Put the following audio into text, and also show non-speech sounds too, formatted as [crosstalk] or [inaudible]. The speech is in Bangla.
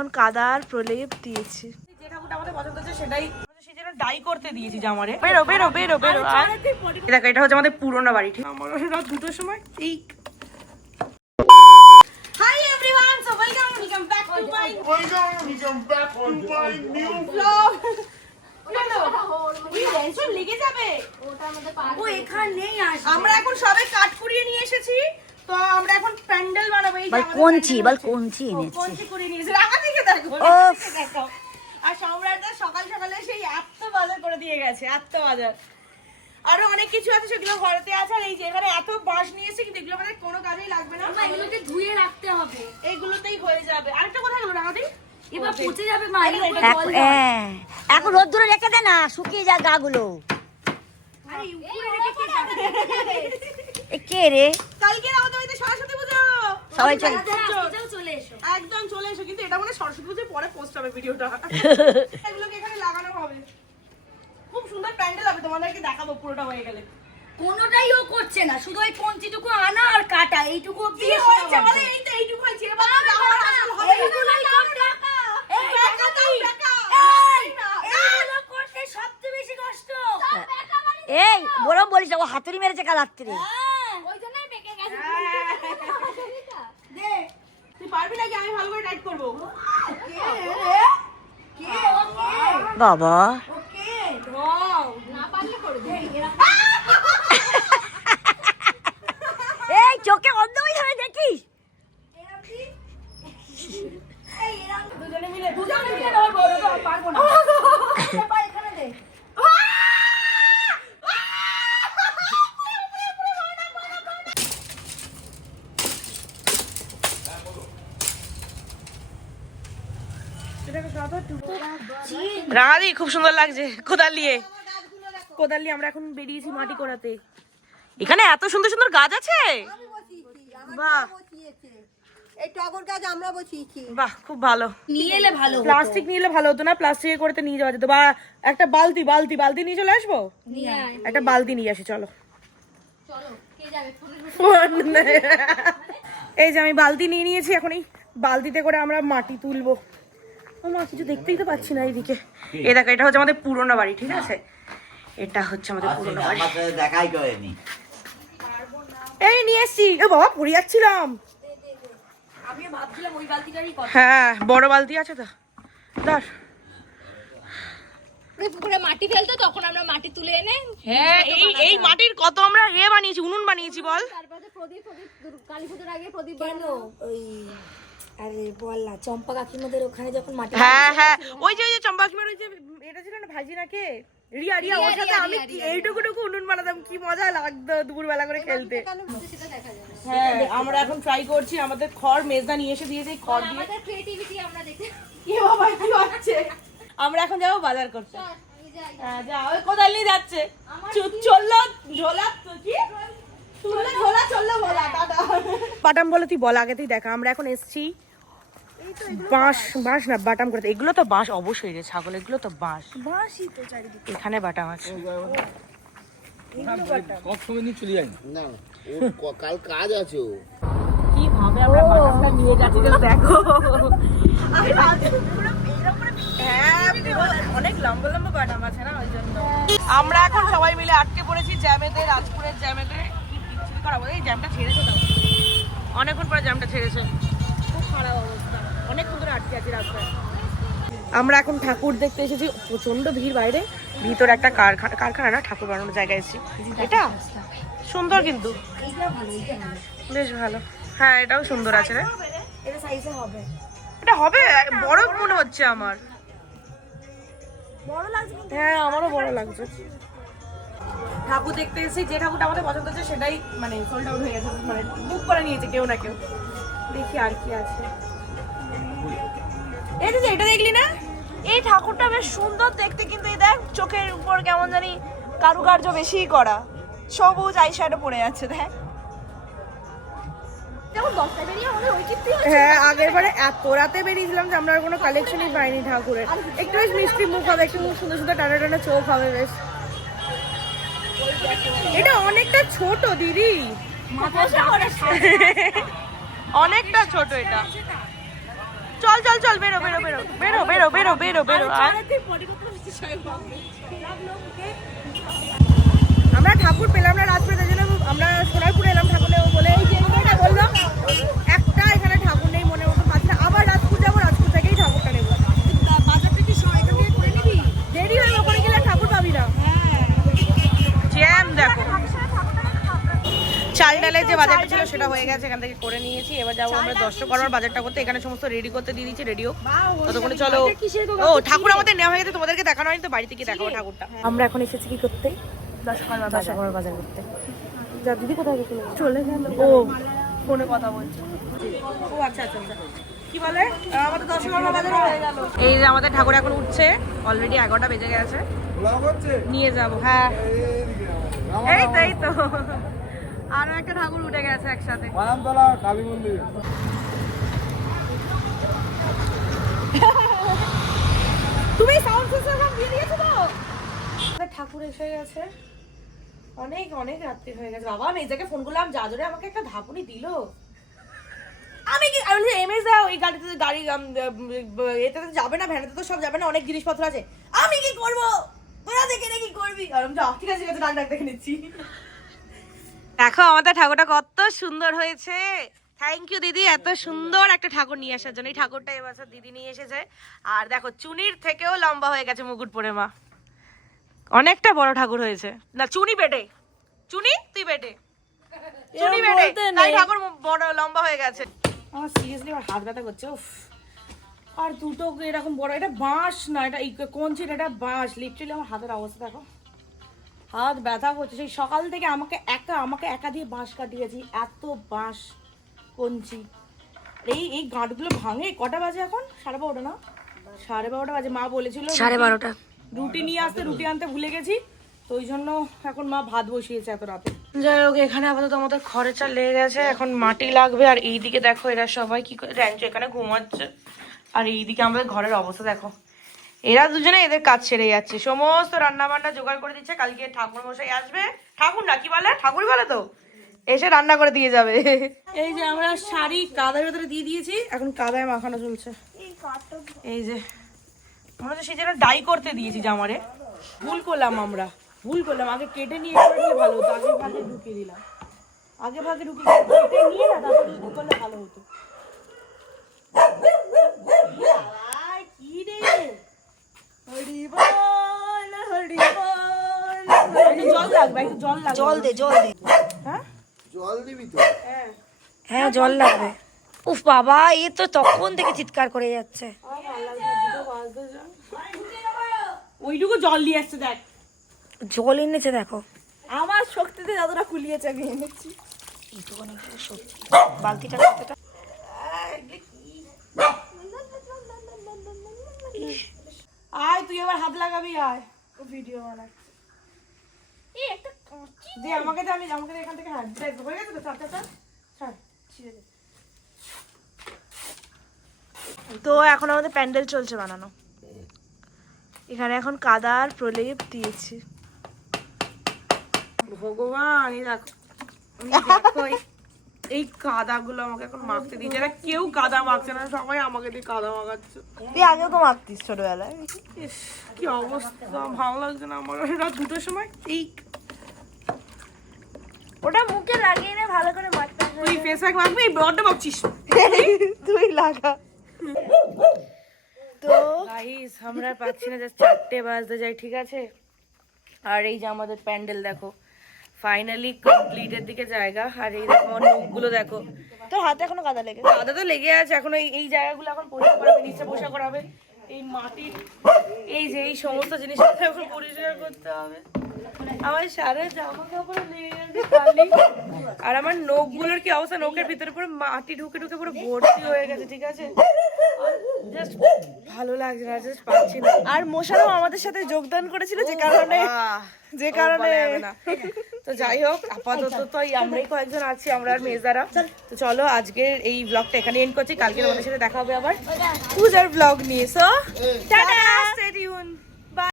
এখন কাদার প্রলেপ দিয়েছি। যে ঠাকুরটা আমাদের পছন্দ হচ্ছে সেটাই ডাই করতে দিয়েছি জামারে। বেরো বেরো বেরো বেরো দেখো এটা হচ্ছে আমাদের পুরোনো বাড়ি ঠিক? রাত দুটোর সময় ঠিক hi everyone so welcome welcome back to my Welcome back to my new blog লেগে যাবে। ও এখানেই আসবে। আমরা এখন সবে কাঠ কুড়িয়ে নিয়ে এসেছি তো আমরা এখন প্যান্ডেল বানাবো এই বল। এনেছি। নিয়েছি রাখা থেকে দেখো আর সম্রাটটা সকাল সকালে সেই এত বাজার করে দিয়ে গেছে এত বাজার আরও অনেক কিছু আছে সেগুলো ঘরেতে আছে আর এই যে এখানে এত বাঁশ নিয়েছে কিন্তু এগুলো আমাদের কোনো কাজেই লাগবে না। এগুলোকে ধুয়ে রাখতে হবে। এইগুলোতেই হয়ে যাবে। আরেকটা কোথায় গেল রাখাদি এবার পচে যাবে মা। দাও। এখন রোদ্দুরে রেখে দে না শুকিয়ে যা গাগুলো। আরে উপরে রেখে কে এ কে রে কালকে আমাদের বাড়িতে সরস্বতী পুজো সবাই চল চলে এসো একদম চলে এসো কিন্তু এটা মানে সরস্বতী পুজোর পরে পোস্ট হবে ভিডিওটা এগুলোকে এখানে লাগানো হবে খুব সুন্দর প্যান্ডেল হবে তোমাদেরকে দেখাবো পুরোটা হয়ে গেলে কোনোটাই ও করছে না শুধু ওই কঞ্চিটুকু আনা আর কাটা এইটুকু অব্দি হয়েছে বলে এই তো এইটুকু হয়েছে এবার তো আসল হবে এইগুলোই করতে এই টাকা দাও, টাকা। এই, এইগুলো করতে সবচেয়ে বেশি কষ্ট এই বরং বলিস ও হাতুড়ি মেরেছে কাল রাত্রে দে তুই পারবি আমি ভালো করে বাবা ও কে দাও না পারলে করে দে এই চোখে অন্ধ হয়ে যাবে দেখিস দুজনে মিলে দুজনে মিলে ধরবো ওটা তো পারব না এটা পা এখানে দে রাঙাদি খুব সুন্দর লাগছে। কোদাল নিয়ে কোদাল নিয়ে আমরা এখন বেরিয়েছি মাটি করাতে। এখানে এত সুন্দর সুন্দর গাছ আছে? বাহ। এই টগর গাছ আমরা বসিয়েছি। বাহ খুব ভালো। নিয়ে এলে ভালো প্লাস্টিক নিয়ে এলে ভালো হতো না? প্লাস্টিকে করতে নিয়ে যাওয়া যেত। বা একটা বালতি বালতি বালতি নিয়ে চলে আসব? নিয়ে একটা বালতি নিয়ে আসি চলো। এই যে আমি বালতি নিয়ে নিয়েছি এখন এই বালতিতে করে আমরা মাটি তুলবো। মা কিছু দেখতেই তো পাচ্ছি না এইদিকে। এই দেখো এটা হচ্ছে আমাদের পুরোনো বাড়ি ঠিক আছে? এটা হচ্ছে আমাদের পুরোনো বাড়ি। দেখাই করেনি এই নিয়ে এসছি। ও বাবা পড়ে যাচ্ছিলাম। আমিও ভাবছিলাম ওই বালতিটারই কথা হ্যাঁ বড় বালতি আছে তো। ধর। পুকুরে মাটি ফেলতো তখন আমরা মাটি তুলে এনে হ্যাঁ এই এই মাটির কত আমরা এ বানিয়েছি উনুন বানিয়েছি বল। তারপরে প্রদীপ প্রদীপ কালী পুজোর আগে প্রদীপ কেন? ওই আরে বল না চম্পা কাকিমাদের ওখানে যখন মাটি হ্যাঁ হ্যাঁ। ওই যে ওই যে চম্পাকিমার ওই যে এটা ছিল না ভাজি নাকে? রিয়া রিয়া ওর সাথে আমি এইটুকু টুকু উনুন বানাতাম কি মজা লাগতো দুপুরবেলা করে খেলতে। হ্যাঁ আমরা এখন ট্রাই করছি আমাদের খড় মেজদা নিয়ে এসে দিয়েছে খড় দিয়ে। আমাদের ক্রিয়েটিভিটি আমরা দেখতে কি বাবা কি হচ্ছে? আমরা এখন যাব বাজার করতে। হ্যাঁ যা ওই কোদাল নিয়ে যাচ্ছে। চলল ঝোলা কি? বাটাম বলে তুই বল আগে তুই দেখা। আমরা এখন এসছি বাঁশ বাঁশ। না বাটাম করতে এগুলো তো বাঁশ অবশ্যই রে ছাগল এগুলো তো বাঁশ। বাসি তো চারিদিকে। এখানে বাটাম আছে। না কাল কাজ আছে ও। আমরা বাটামটা নিয়ে যাচ্ছি দেখো। হ্যাঁ, অনেক লম্বা লম্বা বাটাম আছে না ওই জন্য। আমরা এখন সবাই মিলে আটকে পড়েছি জ্যামেতে রাজপুরের জ্যামেতে। করাবো এই জ্যামটা ছেড়েছে তো অনেকক্ষণ পরে জ্যামটা ছেড়েছে। খুব খারাপ অবস্থা। আমরা এখন ঠাকুর দেখতে এসেছি প্রচণ্ড ভিড় বাইরে। ভিতরে একটা কারখানা কারখানা না, ঠাকুর বানানোর জায়গায় এসেছি। এটা? সুন্দর কিন্তু। বেশ ভালো। হ্যাঁ এটাও সুন্দর আছে রে। এটা হবে? বড় মনে হচ্ছে আমার। হ্যাঁ আমারও বড় লাগছে। ঠাকুর দেখতে এসেছি, যে ঠাকুরটা আমাদের পছন্দ হচ্ছে, সেটাই মানে সোল্ড আউট হয়ে গেছে। মানে বুক করে নিয়েছে কেউ না কেউ। দেখি আর কি আছে। এই যে এটা দেখলি না? এই ঠাকুরটা বেশ সুন্দর দেখতে কিন্তু এই দেখ চোখের উপর কেমন জানি কারুকার্য বেশিই করা। সবুজ আই শ্যাডো পড়ে যাচ্ছে দেখ। হ্যাঁ আগের বারে এত রাতে বেরিয়েছিলাম যে আমরা আর কোনো কালেকশনই পাইনি ঠাকুরের। একটু বেশ মিষ্টি মুখ হবে একটু সুন্দর সুন্দর টানা টানা চোখ হবে বেশ। এটা অনেকটা ছোট দিদি। [laughs] অনেকটা ছোট এটা। চল চল চল বেরো বেরো বেরো বেরো বেরো বেরো বেরো বেরো আমরা ঠাকুর পেলাম না রাজপুরে আমরা সোনারপুরে হয়ে গেছে এখান থেকে করে নিয়েছি। এবার যাব আমরা দশটা করবার বাজারটা করতে। এখানে সমস্ত রেডি করতে দিয়ে দিচ্ছি রেডিও ততক্ষণে চলো। ও ঠাকুর আমাদের নেওয়া হয়ে গেছে তোমাদেরকে দেখানো হয়নি তো বাড়িতে গিয়ে দেখাবো ঠাকুরটা। আমরা এখন এসেছি কি করতে? দশকর্মার বাজার। করতে। যা দিদি কোথায় গেছিল? চলে গেল। ও। ফোনে কথা বলছে। ও আচ্ছা আচ্ছা আচ্ছা। কি বলে? আমাদের দশকর্মার বাজার হয়ে গেল। এই যে আমাদের ঠাকুর এখন উঠছে অলরেডি এগারোটা বেজে গেছে। নিয়ে যাব হ্যাঁ। এই তো এই তো। আরও একটা ঠাকুর উঠে গেছে একসাথে। মানামতলা কালী মন্দির। তুমি সাউন্ড সিস্টেম দিয়ে দিয়েছ তো? ঠাকুর এসে গেছে। অনেক অনেক রাত্রি হয়ে গেছে। বাবা মেজাকে ফোন করলাম যা জোরে আমাকে একটা ধাপুনি দিল। আমি কি আমি এমএস দাও এই গাড়িতে গাড়ি এতে তো যাবে না ভ্যানেতে তো সব যাবে না অনেক জিনিসপত্র আছে। আমি কি করব? তোরা দেখে রে কি করবি? আর আমি ঠিক আছে ঠিক আছে ডাক ডাক দেখে নিচ্ছি। দেখো আমাদের ঠাকুরটা কত সুন্দর হয়েছে। থ্যাংক ইউ দিদি এত সুন্দর একটা ঠাকুর নিয়ে আসার জন্য। এই ঠাকুরটা এবছর দিদি নিয়ে এসেছে। আর দেখো চুনির থেকেও লম্বা হয়ে গেছে মুকুট পরে মা। অনেকটা বড় ঠাকুর হয়েছে। না চুনি বেটে। চুনি তুই বেটে। চুনি বেটে। তাই ঠাকুর বড় লম্বা হয়ে গেছে। আমার সিরিয়াসলি আমার হাত ব্যথা করছে উফ। আর দুটো এরকম বড় এটা বাঁশ না এটা কোন ছিল এটা বাঁশ। লিটারালি আমার হাতের অবস্থা দেখো। হাত ব্যথা করছে। সেই সকাল থেকে আমাকে একা আমাকে একা দিয়ে বাঁশ কাটিয়েছি এত বাঁশ কঞ্চি। এই এই গাঁটগুলো ভাঙে? কটা বাজে এখন? সাড়ে বারোটা না? সাড়ে বারোটা বাজে। মা বলেছিল সাড়ে বারোটা। রুটি নিয়ে আসতে রুটি আনতে ভুলে গেছি। তো ওই জন্য এখন মা ভাত বসিয়েছে এত রাতে। যাই হোক এখানে আপাতত আমাদের খরচা লেগে গেছে। এখন মাটি লাগবে। আর এইদিকে দেখো এরা সবাই কি করে এখানে ঘুমাচ্ছে। আর এইদিকে আমাদের ঘরের অবস্থা দেখো। এরা দুজনে এদের কাজ ছেড়ে যাচ্ছে। সমস্ত রান্না বান্না জোগাড় করে দিচ্ছে কালকে ঠাকুর মশাই আসবে। ঠাকুর না কি বলে? ঠাকুর বলে তো। এসে রান্না করে দিয়ে যাবে। এই যে আমরা শাড়ি কাদার ভেতরে দিয়ে দিয়েছি এখন কাদায় মাখানো চলছে। এই যে আমরা তো সেই যেন ডাই করতে দিয়েছি জামারে। ভুল করলাম আমরা ভুল করলাম। আগে কেটে নিয়ে ভালো হতো আগে ভাগে ঢুকিয়ে দিলাম। আগে ভাগে ঢুকিয়ে কেটে নিয়ে না তারপরে করলে ভালো হতো আয়, কি রে হরি বল হরি বল একটু জল লাগবে একটু জল লাগবে। জল দে জল দে। হ্যাঁ? জল দিবি তো? হ্যাঁ। হ্যাঁ জল লাগবে। উফ বাবা এ তো তখন থেকে চিৎকার করে যাচ্ছে। ওইটুকু জল দিয়ে আসছে দেখ। জল এনেছে দেখো। আমার শক্তিতে যতটা কুলিয়েছে আমি এনেছি। সত্যি বালতিটা কতটা আয় তুই এবার হাত লাগাবি আয়। ও ভিডিও বানাচ্ছে। দে আমাকে দে আমি আমাকে এখান থেকে হাত দে। হয়ে গেছে তো? চারটা চার ছাড় ছিঁড়ে দে। তো এখন আমাদের প্যান্ডেল চলছে বানানো। এখানে এখন কাদার প্রলেপ দিয়েছি। ভগবান দেখো এই কাদাগুলো আমাকে এখন মাখতে দিয়েছে। এরা কেউ কাদা মাখছে না সবাই আমাকে দিয়ে কাদা মাখাচ্ছে। তুই আগেও তো মাখতিস ছোটবেলায়। ইস, কি অবস্থা ভালো লাগছে না আমার। রাত দুটোর সময় এই ওটা মুখে লাগিয়ে নে ভালো করে মাখতে তুই ফেস প্যাক মাখবি? বড্ড মাখছিস। তুই লাগা। তো গাইস আমরা আর পাচ্ছি না জাস্ট চারটে বাজতে যাই ঠিক আছে? আর এই যে আমাদের প্যান্ডেল দেখো। ফাইনালি কমপ্লিটের দিকে জায়গা। আর এই দেখো আমার নখগুলো দেখো। তোর হাতে এখনও কাদা লেগে কাদা তো লেগে আছে এখন এই এই জায়গাগুলো এখন পরিষ্কার করা হবে নিচে বসা করা হবে এই মাটির এই যে এই সমস্ত জিনিসপত্র এখন পরিষ্কার করতে হবে। আমার সারা জামা কাপড় আর আমার নখগুলোর কি অবস্থা? নখের ভিতরে পুরো মাটি ঢুকে ঢুকে পুরো ভর্তি হয়ে গেছে ঠিক আছে? জাস্ট ভালো লাগছে না জাস্ট পাচ্ছি না। আর মশারও আমাদের সাথে যোগদান করেছিল যে কারণে যে কারণে না। তো যাই হোক আপাতত তো আমরাই কয়েকজন আছি আমরা আর মেজারা। তো চলো আজকের এই ব্লগটা এখানে এন্ড করছি। কালকে আমাদের সাথে দেখা হবে আবার। পূজার ব্লগ নিয়ে। So tata